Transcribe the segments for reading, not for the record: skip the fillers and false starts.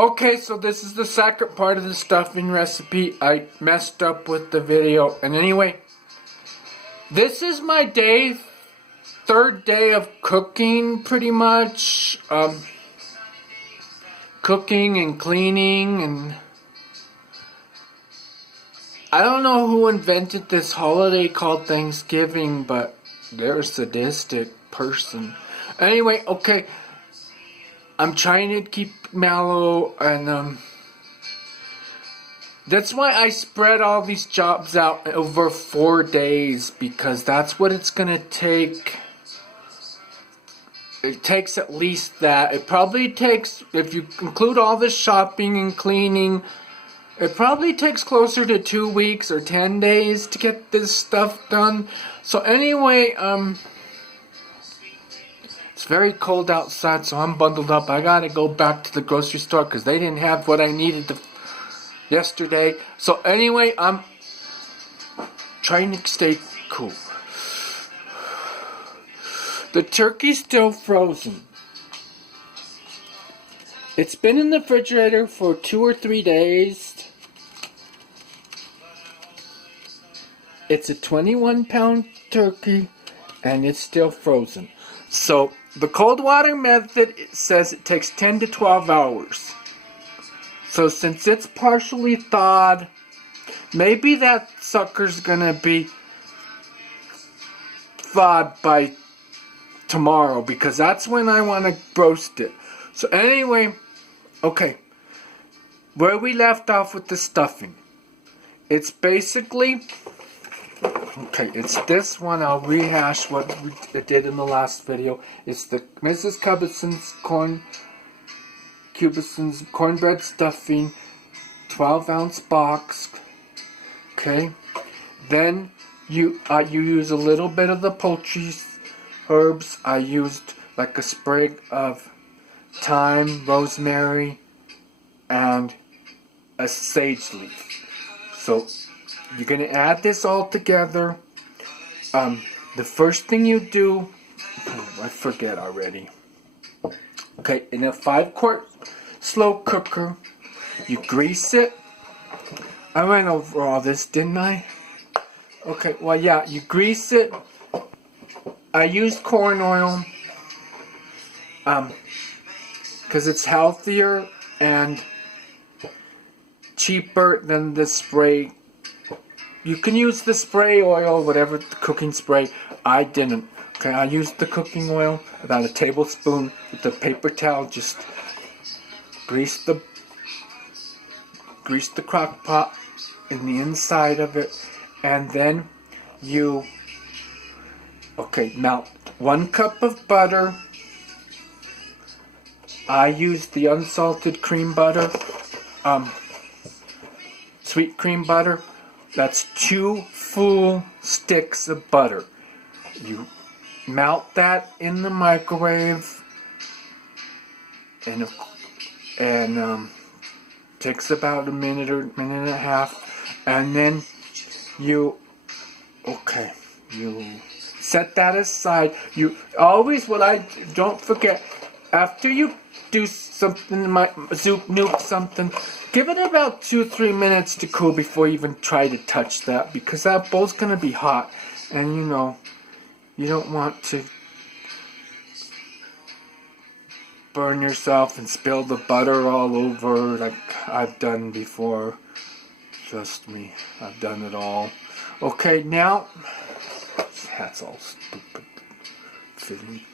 Okay, so this is the second part of the stuffing recipe. I messed up with the video. And anyway, this is my third day of cooking, pretty much. Cooking and cleaning, and I don't know who invented this holiday called Thanksgiving, but they're a sadistic person. Anyway, okay. I'm trying to keep mellow, and that's why I spread all these jobs out over 4 days, because that's what it's gonna take. It takes at least that. It probably takes, if you include all the shopping and cleaning, it probably takes closer to 2 weeks or 10 days to get this stuff done. So anyway, it's very cold outside, so I'm bundled up. I gotta go back to the grocery store because they didn't have what I needed yesterday. So anyway, I'm trying to stay cool. The turkey's still frozen. It's been in the refrigerator for 2 or 3 days. It's a 21-pound turkey, and it's still frozen. So the cold water method says it takes 10 to 12 hours. So since it's partially thawed, maybe that sucker's gonna be thawed by tomorrow, because that's when I want to roast it. So anyway, okay, where we left off with the stuffing, it's basically, okay, it's this one. I'll rehash what we did in the last video. It's the Mrs. Cubison's cornbread stuffing, 12-ounce box. Okay, then you use a little bit of the poultry herbs. I used like a sprig of thyme, rosemary, and a sage leaf. So you're going to add this all together. The first thing you do, I forget already. Okay, in a 5-quart slow cooker, you grease it. I went over all this, didn't I? Okay, well, yeah, you grease it. I used corn oil because it's healthier and cheaper than the spray. You can use the spray oil, whatever, the cooking spray. I didn't. Okay, I used the cooking oil, about a tablespoon, with the paper towel. Just grease the crock pot in the inside of it, and then you melt 1 cup of butter. I used the unsalted cream butter, sweet cream butter. That's 2 full sticks of butter. You melt that in the microwave, and takes about a minute or minute and a half, and then you set that aside. You always, don't forget, after you do something, nuke something, give it about 2-3 minutes to cool before you even try to touch that, because that bowl's gonna be hot, and you don't want to burn yourself and spill the butter all over like I've done before. Trust me, I've done it all. Okay, now that's all stupid fitting.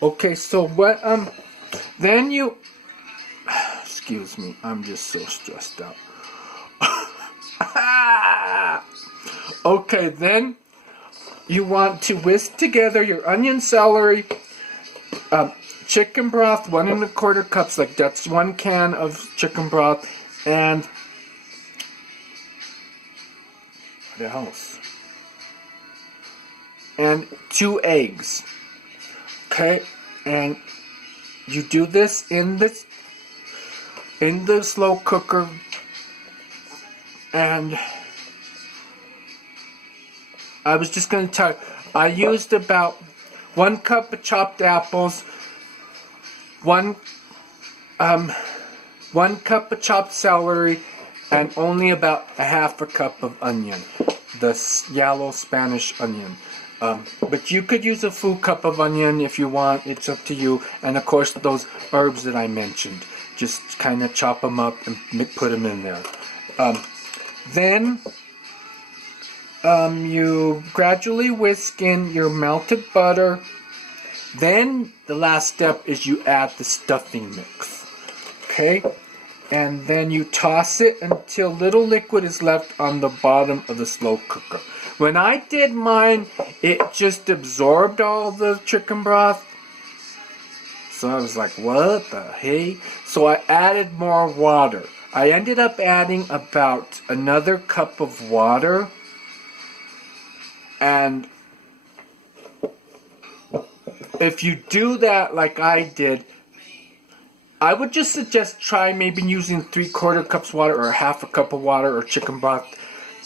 Okay, so what then you excuse me, I'm just so stressed out. Okay, then you want to whisk together your onion, celery, chicken broth, 1 1/4 cups, like that's 1 can of chicken broth, and what else? And 2 eggs. Okay, and you do this in the slow cooker, and I was just going to tell you, I used about 1 cup of chopped apples, 1 1 cup of chopped celery, and only about a half a cup of onion, the yellow Spanish onion. But you could use a full cup of onion if you want. It's up to you. And of course, those herbs that I mentioned. Just kind of chop them up and put them in there. Then you gradually whisk in your melted butter. Then the last step is you add the stuffing mix. Okay? And then you toss it until little liquid is left on the bottom of the slow cooker. When I did mine, it just absorbed all the chicken broth. So I was like, what the hey? So I added more water. I ended up adding about another cup of water. And if you do that like I did, I would just suggest try maybe using 3/4 cups water or half a cup of water or chicken broth,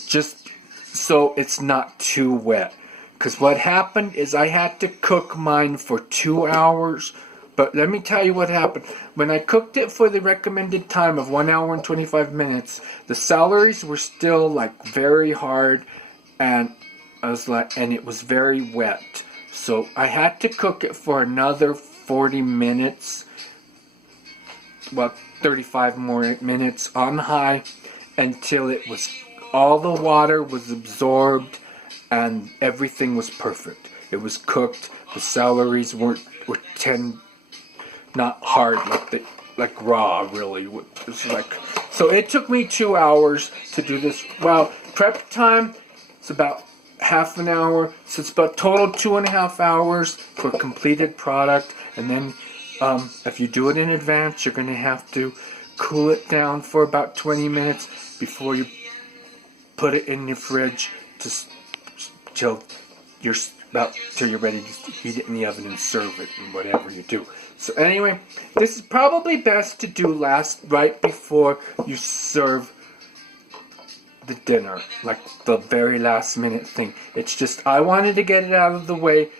just so it's not too wet. Because what happened is I had to cook mine for 2 hours. But let me tell you what happened. When I cooked it for the recommended time of 1 hour and 25 minutes, the celeries were still like very hard, and it was very wet. So I had to cook it for another 40 minutes. Well, 35 more minutes on high until it was all the water was absorbed and everything was perfect. It was cooked. The celeries were not hard like raw really. It was like, so it took me 2 hours to do this. Well, prep time is about half an hour, so it's about total 2.5 hours for a completed product. And then if you do it in advance, you're going to have to cool it down for about 20 minutes before you put it in your fridge till you're ready to heat it in the oven and serve it and whatever you do. So anyway, this is probably best to do right before you serve the dinner, like the very last minute thing. It's just I wanted to get it out of the way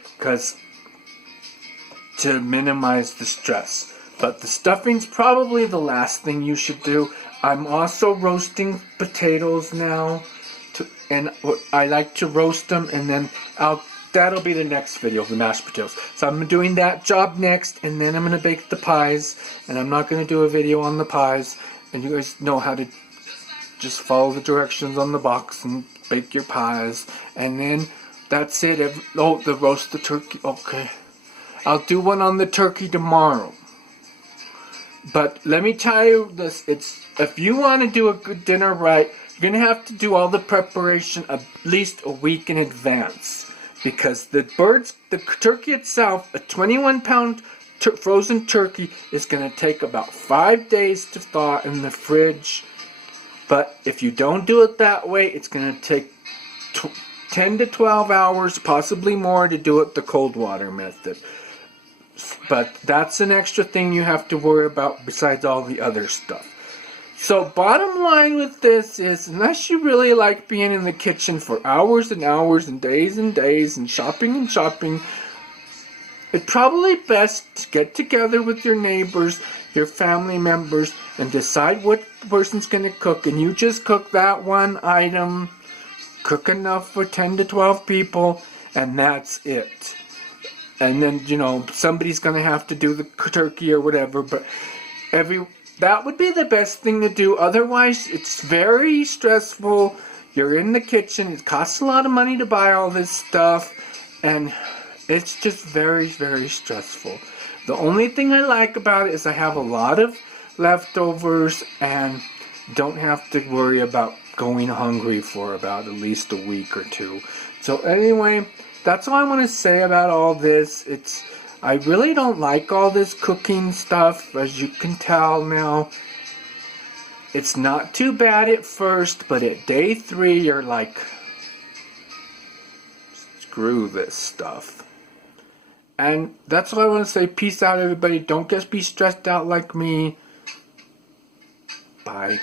to minimize the stress. But the stuffing's probably the last thing you should do. I'm also roasting potatoes now, and I like to roast them, and then that'll be the next video of the mashed potatoes. So I'm doing that job next, and then I'm going to bake the pies, and I'm not going to do a video on the pies, and you guys know how to just follow the directions on the box and bake your pies, and then that's it. The roast the turkey, okay. I'll do one on the turkey tomorrow. But let me tell you this, if you want to do a good dinner right, you're going to have to do all the preparation at least a week in advance. Because the turkey itself, a 21-pound frozen turkey, is going to take about 5 days to thaw in the fridge. But if you don't do it that way, it's going to take 10 to 12 hours, possibly more, to do it the cold water method. But that's an extra thing you have to worry about besides all the other stuff. So bottom line with this is, unless you really like being in the kitchen for hours and hours and days and shopping, it's probably best to get together with your neighbors, your family members, and decide what person's going to cook. And you just cook that one item, cook enough for 10 to 12 people, and that's it. And then, somebody's going to have to do the turkey or whatever, but that would be the best thing to do. Otherwise, it's very stressful. You're in the kitchen. It costs a lot of money to buy all this stuff, and it's just very, very stressful. The only thing I like about it is I have a lot of leftovers and don't have to worry about going hungry for about at least a week or two. So anyway, that's all I want to say about all this. I really don't like all this cooking stuff, as you can tell now. It's not too bad at first, but at day 3, you're like, screw this stuff. And that's all I want to say. Peace out, everybody. Don't just be stressed out like me. Bye.